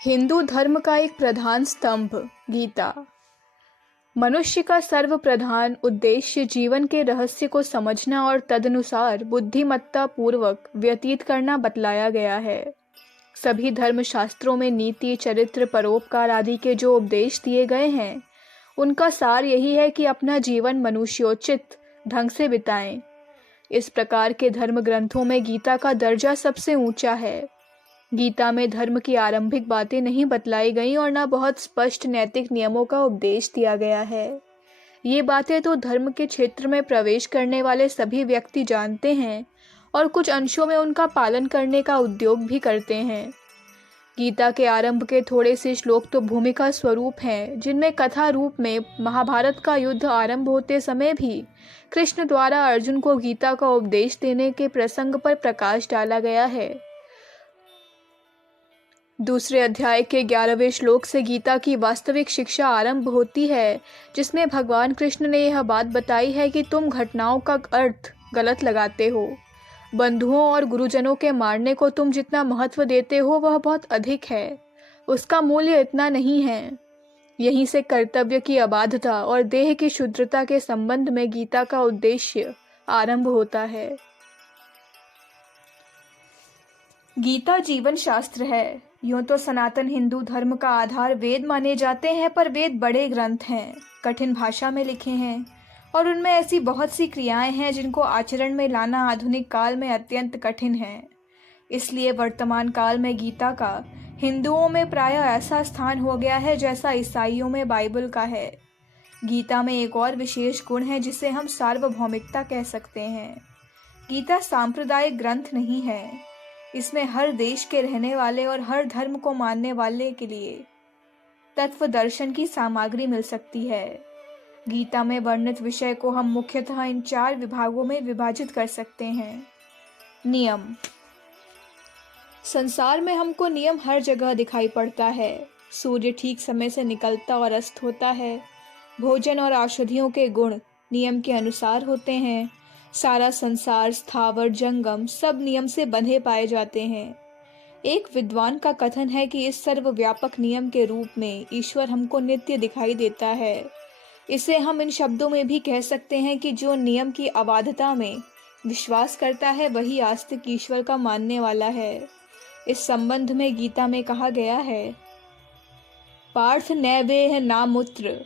हिंदू धर्म का एक प्रधान स्तंभ गीता। मनुष्य का सर्वप्रधान उद्देश्य जीवन के रहस्य को समझना और तदनुसार बुद्धिमत्ता पूर्वक व्यतीत करना बतलाया गया है। सभी धर्म शास्त्रों में नीति, चरित्र, परोपकार आदि के जो उपदेश दिए गए हैं, उनका सार यही है कि अपना जीवन मनुष्योचित ढंग से बिताएं। इस प्रकार के धर्म ग्रंथों में गीता का दर्जा सबसे ऊंचा है। गीता में धर्म की आरंभिक बातें नहीं बतलाई गई और न बहुत स्पष्ट नैतिक नियमों का उपदेश दिया गया है। ये बातें तो धर्म के क्षेत्र में प्रवेश करने वाले सभी व्यक्ति जानते हैं और कुछ अंशों में उनका पालन करने का उद्योग भी करते हैं। गीता के आरंभ के थोड़े से श्लोक तो भूमिका स्वरूप हैं, जिनमें कथा रूप में महाभारत का युद्ध आरंभ होते समय भी कृष्ण द्वारा अर्जुन को गीता का उपदेश देने के प्रसंग पर प्रकाश डाला गया है। दूसरे अध्याय के 11वें श्लोक से गीता की वास्तविक शिक्षा आरंभ होती है, जिसमें भगवान कृष्ण ने यह बात बताई है कि तुम घटनाओं का अर्थ गलत लगाते हो। बंधुओं और गुरुजनों के मारने को तुम जितना महत्व देते हो वह बहुत अधिक है, उसका मूल्य इतना नहीं है। यहीं से कर्तव्य की अबाधता और देह की शुद्धता के संबंध में गीता का उद्देश्य आरंभ होता है। गीता जीवन शास्त्र है। यूं तो सनातन हिंदू धर्म का आधार वेद माने जाते हैं, पर वेद बड़े ग्रंथ हैं, कठिन भाषा में लिखे हैं और उनमें ऐसी बहुत सी क्रियाएं हैं जिनको आचरण में लाना आधुनिक काल में अत्यंत कठिन है। इसलिए वर्तमान काल में गीता का हिंदुओं में प्रायः ऐसा स्थान हो गया है जैसा ईसाइयों में बाइबल का है। गीता में एक और विशेष गुण है जिसे हम सार्वभौमिकता कह सकते हैं। गीता सांप्रदायिक ग्रंथ नहीं है। इसमें हर देश के रहने वाले और हर धर्म को मानने वाले के लिए तत्व दर्शन की सामग्री मिल सकती है। गीता में वर्णित विषय को हम मुख्यतः इन 4 विभागों में विभाजित कर सकते हैं। नियम। संसार में हमको नियम हर जगह दिखाई पड़ता है। सूर्य ठीक समय से निकलता और अस्त होता है। भोजन और औषधियों के गुण नियम के अनुसार होते हैं। सारा संसार, स्थावर, जंगम सब नियम से बंधे पाए जाते हैं। एक विद्वान का कथन है कि इस सर्वव्यापक नियम के रूप में ईश्वर हमको नित्य दिखाई देता है। इसे हम इन शब्दों में भी कह सकते हैं कि जो नियम की अबाधता में विश्वास करता है वही आस्तिक ईश्वर का मानने वाला है। इस संबंध में गीता में कहा गया है, पार्थ नैवेह नामुत्र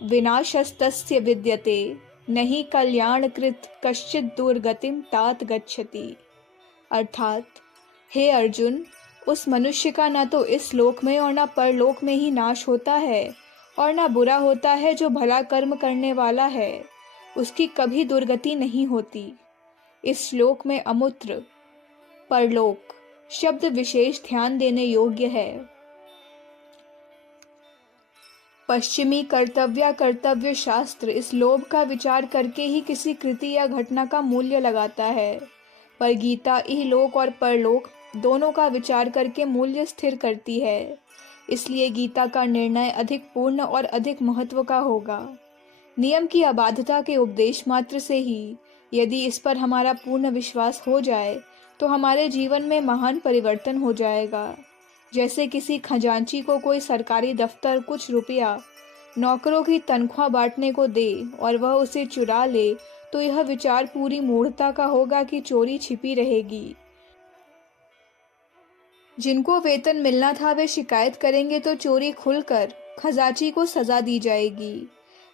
विनाशस्तस्य विद्यते नहीं कल्याणकृत कश्चित दुर्गतिम तात गच्छति। अर्थात, हे अर्जुन, उस मनुष्य का न तो इस लोक में और न परलोक में ही नाश होता है और न बुरा होता है जो भला कर्म करने वाला है, उसकी कभी दुर्गति नहीं होती। इस श्लोक में अमुत्र, परलोक शब्द विशेष ध्यान देने योग्य है। पश्चिमी कर्तव्य शास्त्र इस लोभ का विचार करके ही किसी कृति या घटना का मूल्य लगाता है, पर गीता इहलोक और परलोक दोनों का विचार करके मूल्य स्थिर करती है। इसलिए गीता का निर्णय अधिक पूर्ण और अधिक महत्व का होगा। नियम की अबाधता के उपदेश मात्र से ही यदि इस पर हमारा पूर्ण विश्वास हो जाए तो हमारे जीवन में महान परिवर्तन हो जाएगा। जैसे किसी खजांची को कोई सरकारी दफ्तर कुछ रुपया नौकरों की तनख्वाह बांटने को दे और वह उसे चुरा ले, तो यह विचार पूरी मूढ़ता का होगा कि चोरी छिपी रहेगी। जिनको वेतन मिलना था वे शिकायत करेंगे तो चोरी खुलकर खजांची को सजा दी जाएगी।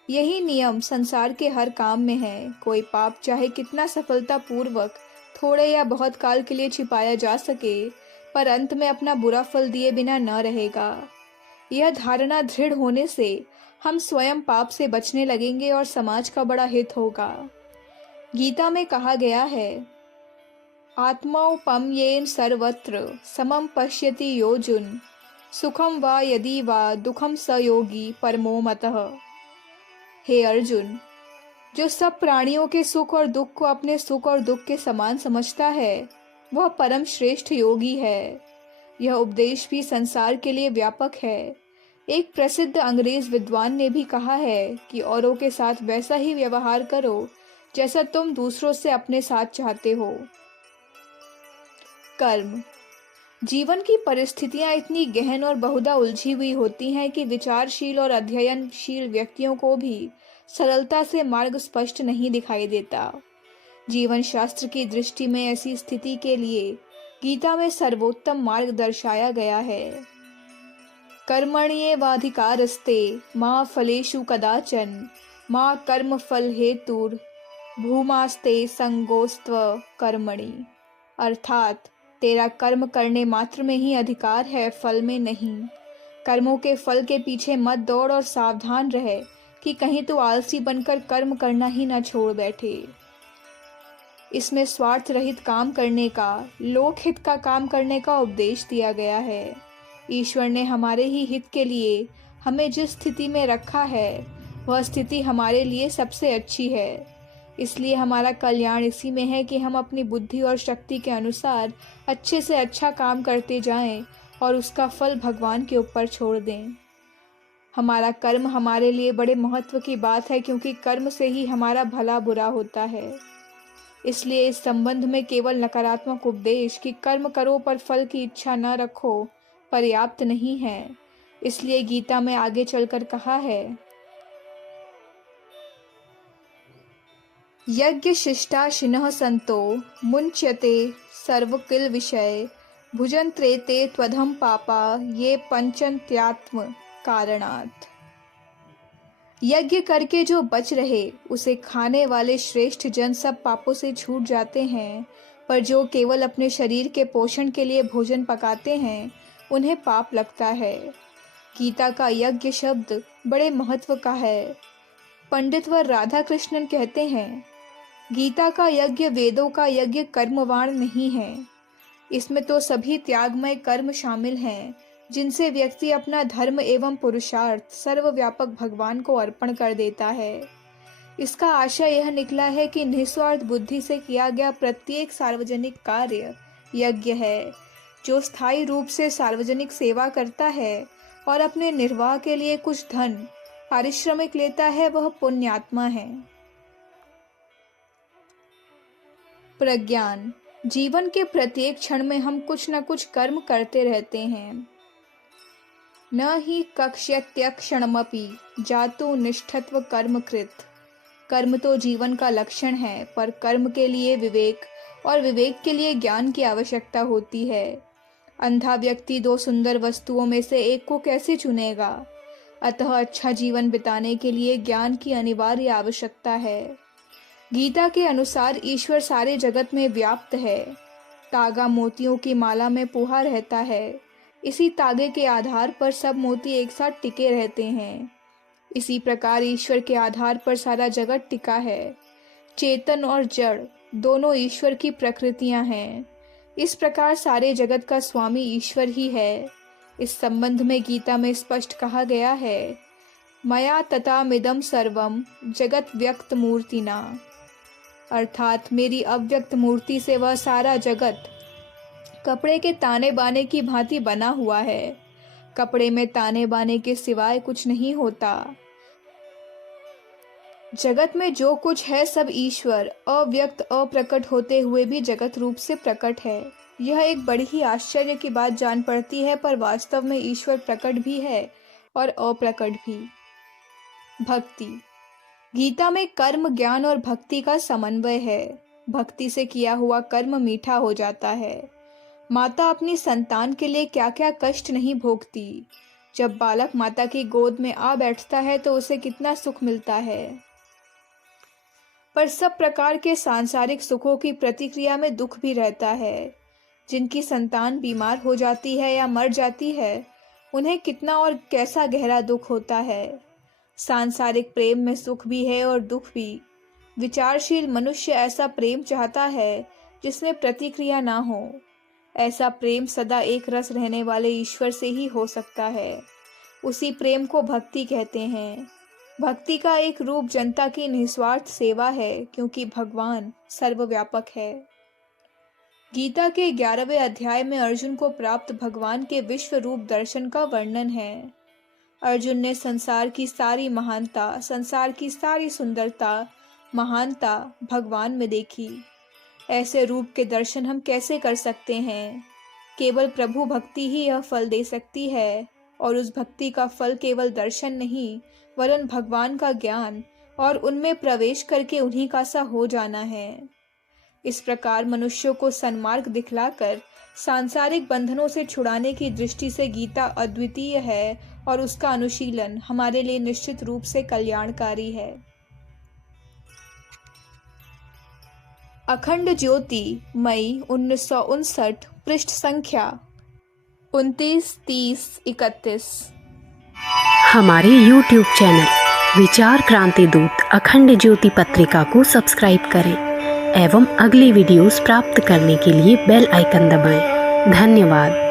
यही नियम संसार के हर काम में है। कोई पाप चाहे कितना सफलतापूर्वक थोड़े या बहुत काल के लिए छिपाया जा सके, पर अंत में अपना बुरा फल दिए बिना न रहेगा। यह धारणा दृढ़ होने से हम स्वयं पाप से बचने लगेंगे और समाज का बड़ा हित होगा। गीता में कहा गया है, आत्मौपम येन सर्वत्र समम पश्यति योजुन सुखम वा यदि वा दुखम स योगी परमो मतः। हे अर्जुन, जो सब प्राणियों के सुख और दुख को अपने सुख और दुख के समान समझता है वह परम श्रेष्ठ योगी है। यह उपदेश भी संसार के लिए व्यापक है। एक प्रसिद्ध अंग्रेज विद्वान ने भी कहा है कि औरों के साथ वैसा ही व्यवहार करो जैसा तुम दूसरों से अपने साथ चाहते हो। कर्म। जीवन की परिस्थितियां इतनी गहन और बहुधा उलझी हुई होती हैं कि विचारशील और अध्ययनशील व्यक्तियों को भी सरलता से मार्ग स्पष्ट नहीं दिखाई देता। जीवन शास्त्र की दृष्टि में ऐसी स्थिति के लिए गीता में सर्वोत्तम मार्ग दर्शाया गया है। कर्मण्येवाधिकारस्ते मा फलेषु कदाचन मा कर्म फल हेतुर भूमास्ते संगोस्त्व कर्मणि। अर्थात तेरा कर्म करने मात्र में ही अधिकार है, फल में नहीं। कर्मों के फल के पीछे मत दौड़ और सावधान रहे कि कहीं तू आलसी बनकर कर्म करना ही न छोड़ बैठे। इसमें स्वार्थ रहित काम करने का, लोकहित का काम करने का उपदेश दिया गया है। ईश्वर ने हमारे ही हित के लिए हमें जिस स्थिति में रखा है वह स्थिति हमारे लिए सबसे अच्छी है। इसलिए हमारा कल्याण इसी में है कि हम अपनी बुद्धि और शक्ति के अनुसार अच्छे से अच्छा काम करते जाएं और उसका फल भगवान के ऊपर छोड़ दें। हमारा कर्म हमारे लिए बड़े महत्व की बात है, क्योंकि कर्म से ही हमारा भला बुरा होता है। इसलिए इस संबंध में केवल नकारात्मक उपदेश कि कर्म करो पर फल की इच्छा न रखो पर्याप्त नहीं है। इसलिए गीता में आगे चलकर कहा है, यज्ञ शिष्टाशिनः संतो मुञ्च्यते सर्वकिल विषय भुजन्त्रेते त्वधम पापा ये पंचन्त्यात्म कारणात्। यज्ञ करके जो बच रहे उसे खाने वाले श्रेष्ठ जन सब पापों से छूट जाते हैं, पर जो केवल अपने शरीर के पोषण के लिए भोजन पकाते हैं उन्हें पाप लगता है। गीता का यज्ञ शब्द बड़े महत्व का है। पंडितवर राधा कृष्णन कहते हैं, गीता का यज्ञ वेदों का यज्ञ कर्मवाण नहीं है। इसमें तो सभी त्यागमय कर्म शामिल हैं, जिनसे व्यक्ति अपना धर्म एवं पुरुषार्थ सर्वव्यापक भगवान को अर्पण कर देता है। इसका आशय यह निकला है कि निस्वार्थ बुद्धि से किया गया प्रत्येक सार्वजनिक कार्य यज्ञ है। जो स्थायी रूप से सार्वजनिक सेवा करता है और अपने निर्वाह के लिए कुछ धन पारिश्रमिक लेता है, वह पुण्यात्मा है। प्रज्ञान। जीवन के प्रत्येक क्षण में हम कुछ न कुछ कर्म करते रहते हैं। न ही कक्ष्यत्यक्षणमपि जातु निष्ठत्व कर्मकृत। कर्म तो जीवन का लक्षण है, पर कर्म के लिए विवेक और विवेक के लिए ज्ञान की आवश्यकता होती है। अंधा व्यक्ति दो सुंदर वस्तुओं में से एक को कैसे चुनेगा? अतः अच्छा जीवन बिताने के लिए ज्ञान की अनिवार्य आवश्यकता है। गीता के अनुसार ईश्वर सारे जगत में व्याप्त है। तागा मोतियों की माला में पुहा रहता है। इसी तागे के आधार पर सब मोती एक साथ टिके रहते हैं। इसी प्रकार ईश्वर के आधार पर सारा जगत टिका है। चेतन और जड़ दोनों ईश्वर की प्रकृतियां हैं। इस प्रकार सारे जगत का स्वामी ईश्वर ही है। इस संबंध में गीता में स्पष्ट कहा गया है, मया ततामिदं सर्वम जगत व्यक्त मूर्तिना। अर्थात मेरी अव्यक्त मूर्ति से वह सारा जगत कपड़े के ताने बाने की भांति बना हुआ है। कपड़े में ताने बाने के सिवाय कुछ नहीं होता। जगत में जो कुछ है सब ईश्वर अव्यक्त अप्रकट होते हुए भी जगत रूप से प्रकट है। यह एक बड़ी ही आश्चर्य की बात जान पड़ती है, पर वास्तव में ईश्वर प्रकट भी है और अप्रकट भी। भक्ति। गीता में कर्म, ज्ञान और भक्ति का समन्वय है। भक्ति से किया हुआ कर्म मीठा हो जाता है। माता अपनी संतान के लिए क्या क्या कष्ट नहीं भोगती। जब बालक माता की गोद में आ बैठता है तो उसे कितना सुख मिलता है। पर सब प्रकार के सांसारिक सुखों की प्रतिक्रिया में दुख भी रहता है। जिनकी संतान बीमार हो जाती है या मर जाती है, उन्हें कितना और कैसा गहरा दुख होता है। सांसारिक प्रेम में सुख भी है और दुख भी। विचारशील मनुष्य ऐसा प्रेम चाहता है जिसमें प्रतिक्रिया ना हो। ऐसा प्रेम सदा एक रस रहने वाले ईश्वर से ही हो सकता है। उसी प्रेम को भक्ति कहते हैं। भक्ति का एक रूप जनता की निस्वार्थ सेवा है, क्योंकि भगवान सर्वव्यापक है। गीता के 11वें अध्याय में अर्जुन को प्राप्त भगवान के विश्व रूप दर्शन का वर्णन है। अर्जुन ने संसार की सारी महानता, संसार की सारी सुंदरता, महानता भगवान में देखी। ऐसे रूप के दर्शन हम कैसे कर सकते हैं? केवल प्रभु भक्ति ही यह फल दे सकती है, और उस भक्ति का फल केवल दर्शन नहीं, वरन भगवान का ज्ञान और उनमें प्रवेश करके उन्हीं का सा हो जाना है। इस प्रकार मनुष्यों को सन्मार्ग दिखलाकर सांसारिक बंधनों से छुड़ाने की दृष्टि से गीता अद्वितीय है, और उसका अनुशीलन हमारे लिए निश्चित रूप से कल्याणकारी है। अखंड ज्योति, मई 1959, पृष्ठ संख्या 29, 30, 31। हमारे YouTube चैनल विचार क्रांति दूत अखंड ज्योति पत्रिका को सब्सक्राइब करें एवं अगली वीडियोस प्राप्त करने के लिए बेल आइकन दबाएं। धन्यवाद।